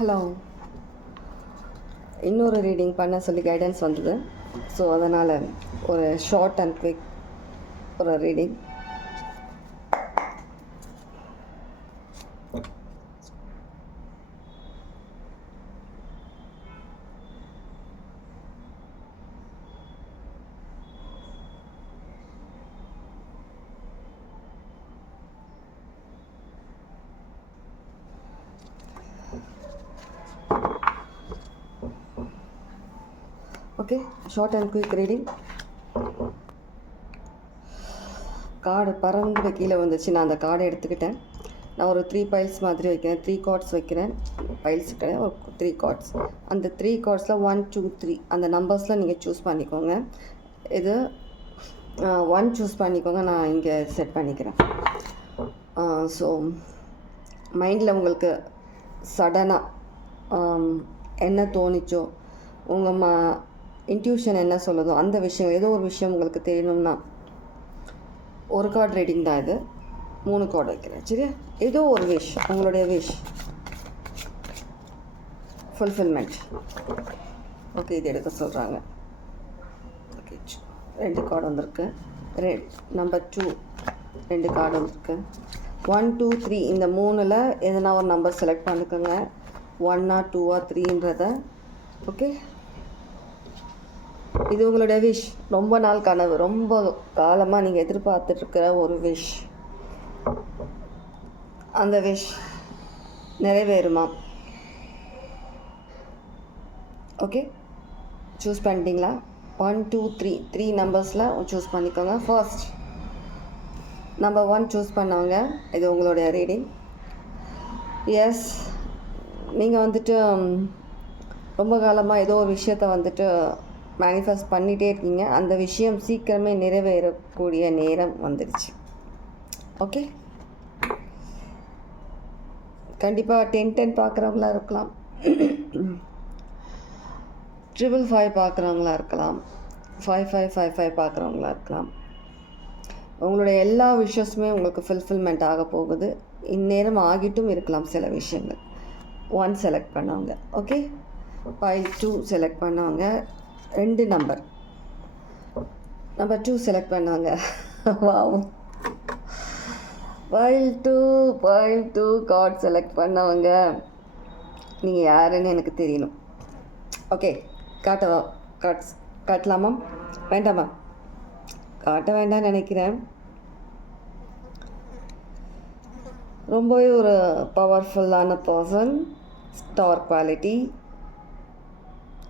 Hello, இன்னொரு reading பண்ண சொல்லி கைடன்ஸ் வந்தது. ஸோ அதனால் ஒரு ஷார்ட் அண்ட் குவிக் ஒரு reading. Okay, short and quick reading. Card பறந்து கீழே வந்துச்சு. நான் அந்த கார்டை எடுத்துக்கிட்டேன். நான் ஒரு 3 பைல்ஸ் மாதிரி வைக்கிறேன். 3 கார்ட்ஸ் வைக்கிறேன். பைல்ஸ் கிடையாது, ஒரு 3 கார்ட்ஸ். அந்த 3 கார்ட்ஸில் 1, 2, 3 அந்த நம்பர்ஸில் நீங்கள் சூஸ் பண்ணிக்கோங்க. இது 1 சூஸ் பண்ணிக்கோங்க. நான் இங்கே செட் பண்ணிக்கிறேன். ஸோ மைண்டில் உங்களுக்கு சடனாக என்ன தோணிச்சோ, உங்கள் இன்ட்யூஷன் என்ன சொல்லுதோ அந்த விஷயம், ஏதோ ஒரு விஷயம் உங்களுக்கு தெரியணும்னா, ஒரு கார்டு ரீடிங் தான் இது. 3 கார்டு வைக்கிறேன். சரியா? ஏதோ ஒரு விஷ், உங்களுடைய விஷ் ஃபுல்ஃபில்மெண்ட். ஓகே, இது எடுக்க சொல்கிறாங்க. ஓகே, 2 கார்டு வந்திருக்கு. நம்பர் 2 2 கார்டு வந்திருக்கு. 1, 2, 3 இந்த 3ல் எதனா ஒரு நம்பர் செலக்ட் பண்ணிக்கோங்க. 1 2 3ன்றத. ஓகே, இது உங்களுடைய விஷ். ரொம்ப நாள் கனவு, ரொம்ப காலமாக நீங்கள் எதிர்பார்த்துட்ருக்கிற ஒரு விஷ். அந்த விஷ் நிறைவேறுமா? ஓகே, சூஸ் பண்ணிட்டீங்களா? 1 2 3 நம்பர்ஸில் சூஸ் பண்ணிக்கோங்க. ஃபர்ஸ்ட் நம்பர் 1 சூஸ் பண்ணவங்க, இது உங்களுடைய ரீடிங். எஸ், நீங்கள் வந்துட்டு ரொம்ப காலமாக ஏதோ ஒரு விஷயத்தை வந்துட்டு மேனிஃபெஸ்ட் பண்ணிகிட்டே இருக்கீங்க. அந்த விஷயம் சீக்கிரமே நிறைவேறக்கூடிய நேரம் வந்துடுச்சு. ஓகே, கண்டிப்பாக 10-10 பார்க்குறவங்களா இருக்கலாம், 555 பார்க்குறவங்களா இருக்கலாம், 5555 பார்க்குறவங்களா இருக்கலாம். உங்களுடைய எல்லா விஷயஸுமே உங்களுக்கு ஃபுல்ஃபில்மெண்ட் ஆக போகுது. இந்நேரம் ஆகிட்டும் இருக்கலாம் சில விஷயங்கள். 1 செலக்ட் பண்ணவங்க. ஓகே, 2 செலக்ட் பண்ணவங்க. 2 நம்பர் 2 செலக்ட் பண்ணவங்க. வாவ், 2 கார்டு செலக்ட் பண்ணவங்க. நீங்கள் யாருன்னு எனக்கு தெரியணும். ஓகே, காட்டவா? காட்டலாமா? வேண்டாமா? காட்ட வேண்டாம்னு நினைக்கிறேன். ரொம்பவே ஒரு பவர்ஃபுல்லான பர்சன், ஸ்டார் குவாலிட்டி.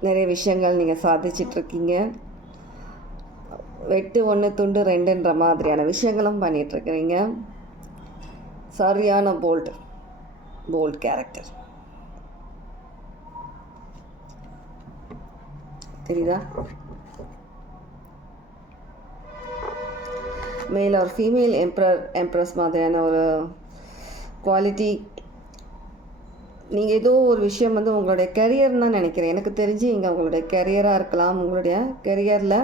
நிறைய விஷயங்கள் நீங்கள் சாதிச்சிட்ருக்கீங்க. வெட்டு 1 துண்டு 2ன்ற மாதிரியான விஷயங்களும் பண்ணிகிட்ருக்கிறீங்க. சரியான போல்ட் கேரக்டர். தெரியுதா? மேல் ஒரு ஃபீமேல் எம்ப்ரஸ் மாதிரியான ஒரு குவாலிட்டி. நீங்கள் ஏதோ ஒரு விஷயம் வந்து உங்களுடைய கெரியர்னு தான் நினைக்கிறேன். எனக்கு தெரிஞ்சு இங்கே உங்களுடைய கெரியராக இருக்கலாம். உங்களுடைய கெரியரில்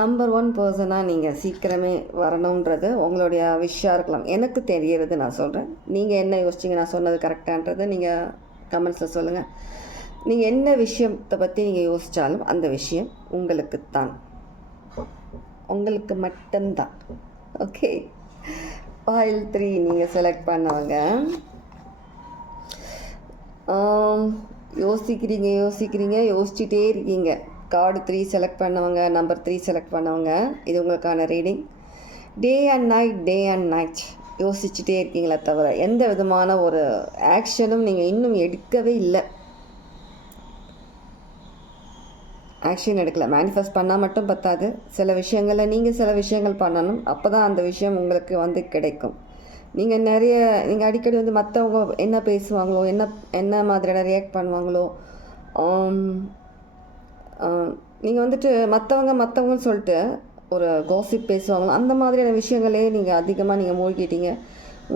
நம்பர் 1 பர்சனாக நீங்கள் சீக்கிரமே வரணுன்றது உங்களுடைய விஷயம் இருக்கலாம். எனக்கு தெரியறது நான் சொல்கிறேன். நீங்கள் என்ன யோசிச்சிங்க, நான் சொன்னது கரெக்டான்றது நீங்கள் கமெண்ட்ஸில் சொல்லுங்கள். நீங்கள் என்ன விஷயத்தை பற்றி நீங்கள் யோசித்தாலும் அந்த விஷயம் உங்களுக்குத்தான், உங்களுக்கு மட்டும்தான். ஓகே, பைல் 3 நீங்கள் செலக்ட் பண்ணவங்க. யோசிச்சுட்டே இருக்கீங்க. கார்டு 3 செலக்ட் பண்ணவங்க, நம்பர் 3 செலக்ட் பண்ணவங்க. இது உங்களுக்கான ரீடிங். டே அண்ட் நைட் யோசிச்சுட்டே இருக்கீங்களே தவிர எந்த விதமான ஒரு ஆக்ஷனும் நீங்கள் இன்னும் எடுக்கவே இல்லை. ஆக்ஷன் எடுக்கலை. மேனிஃபெஸ்ட் பண்ணால் மட்டும் பத்தாது. சில விஷயங்களில் நீங்கள் சில விஷயங்கள் பண்ணணும். அப்போ தான் அந்த விஷயம் உங்களுக்கு வந்து கிடைக்கும். நீங்கள் அடிக்கடி வந்து மற்றவங்க என்ன பேசுவாங்களோ, என்ன மாதிரியான ரியாக்ட் பண்ணுவாங்களோ, நீங்கள் வந்துட்டு மற்றவங்கன்னு சொல்லிட்டு ஒரு காசிப் பேசுவாங்களோ, அந்த மாதிரியான விஷயங்களே நீங்கள் அதிகமாக மூழ்கிட்டீங்க.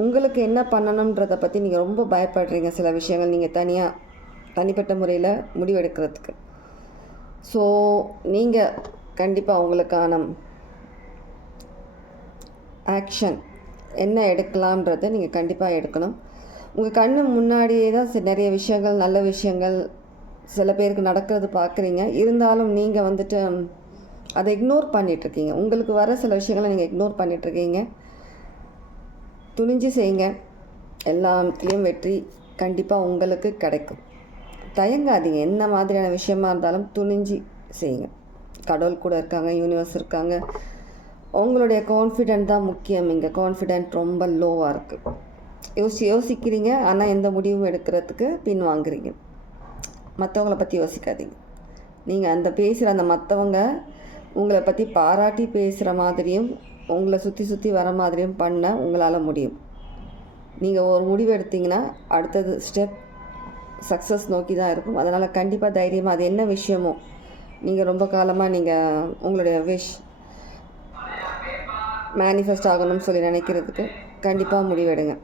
உங்களுக்கு என்ன பண்ணணுன்றதை பற்றி நீங்கள் ரொம்ப பயப்படுறீங்க. சில விஷயங்கள் நீங்கள் தனிப்பட்ட முறையில் முடிவெடுக்கிறதுக்கு. ஸோ நீங்கள் கண்டிப்பாக உங்களுக்கான ஆக்ஷன் என்ன எடுக்கலான்றதை நீங்கள் கண்டிப்பாக எடுக்கணும். உங்கள் கண்ணு முன்னாடியே தான் நிறைய விஷயங்கள், நல்ல விஷயங்கள் சில பேருக்கு நடக்கிறது பார்க்குறீங்க. இருந்தாலும் நீங்கள் வந்துட்டு அதை இக்னோர் பண்ணிகிட்ருக்கீங்க. உங்களுக்கு வர சில விஷயங்களை நீங்கள் இக்னோர் பண்ணிகிட்ருக்கீங்க. துணிஞ்சு செய்யுங்க. எல்லாத்துலேயும் வெற்றி கண்டிப்பாக உங்களுக்கு கிடைக்கும். தயங்காதீங்க. என்ன மாதிரியான விஷயமா இருந்தாலும் துணிஞ்சு செய்யுங்க. கடவுள் கூட இருக்காங்க, யூனிவர்ஸ் இருக்காங்க. உங்களுடைய கான்ஃபிடென்ட் தான் முக்கியம். இங்கே கான்ஃபிடென்ட் ரொம்ப லோவாக இருக்குது. யோசிக்கிறீங்க, ஆனால் எந்த முடிவும் எடுக்கிறதுக்கு பின்வாங்குறீங்க. மற்றவங்கள பற்றி யோசிக்காதீங்க. நீங்கள் அந்த பேசுகிற அந்த மற்றவங்க உங்களை பற்றி பாராட்டி பேசுகிற மாதிரியும் உங்களை சுற்றி வர மாதிரியும் பண்ண உங்களால் முடியும். நீங்கள் ஒரு முடிவு எடுத்தீங்கன்னா அடுத்தது ஸ்டெப் சக்ஸஸ் நோக்கி தான் இருக்கும். அதனால் கண்டிப்பாக தைரியமாக அது என்ன விஷயமோ நீங்கள் ரொம்ப காலமாக நீங்கள் உங்களுடைய விஷ் மேனிஃபெஸ்ட் ஆகணும்னு சொல்லி நினைக்கிறதுக்கு கண்டிப்பாக முடிவெடுங்க.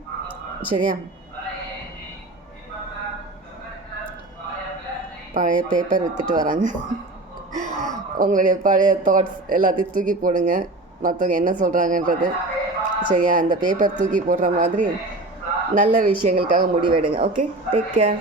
சரியா? பழைய பேப்பர் விற்றுட்டு வராங்க. உங்களுடைய பழைய தாட்ஸ் எல்லாத்தையும் தூக்கி போடுங்க. மற்றவங்க என்ன சொல்கிறாங்கன்றது சரியா? அந்த பேப்பர் தூக்கி போடுற மாதிரி நல்ல விஷயங்களுக்காக முடிவெடுங்க. Okay, take care.